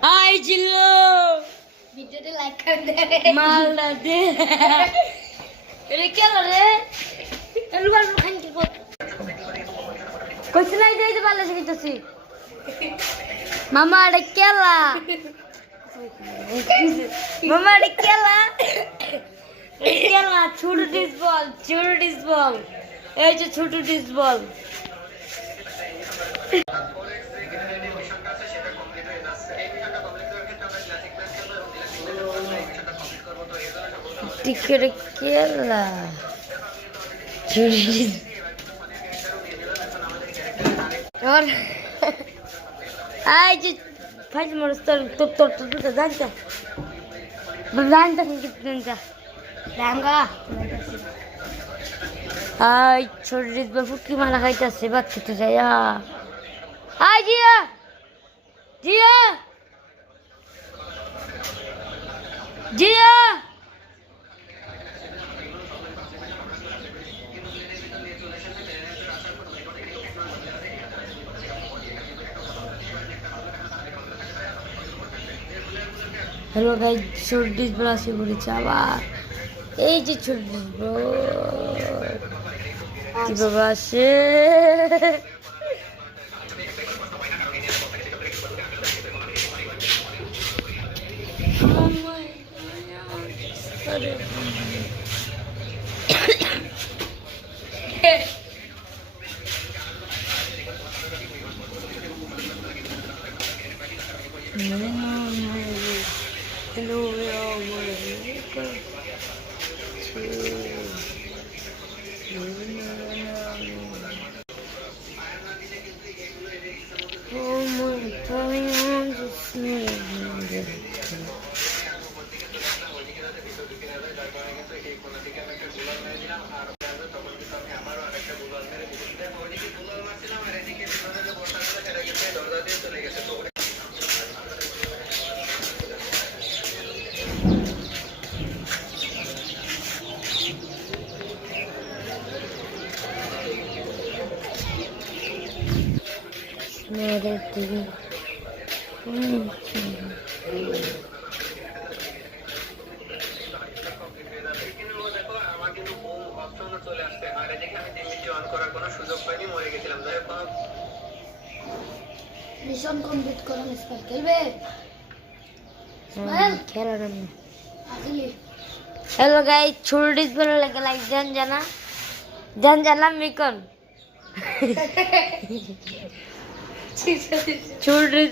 high জিল্লু ভিডিওটা like করে দে মালদা দে এটা কি হলো রে এলবার খান কি কর কইছ নাই দিতে পারলে শিখতেছি মামা এটা কেলা মামা এটা কেলা কেলা ছোট ডিস বল এই যে ছোট ডিস বল টিকেট কেলা और आज फाइज मरस्तर तो जानता कितने का लहंगा आज छोटी फुटकी माला खाइता से बात करते जाया हाय जिया जिया जिया हेलो गाइस छोट डिश बड़ा से बड़ी चावा এই যে ছোট ডিশ ব্রো কি বাবা সে Hello, oh my God, मेरे दिल মিশন কমপ্লিট করো স্পাইক খেলবে খেলা না আসলে हेलो गाइस छोट डिश बना लगे लाइक जान जाना मिकन छोट डिश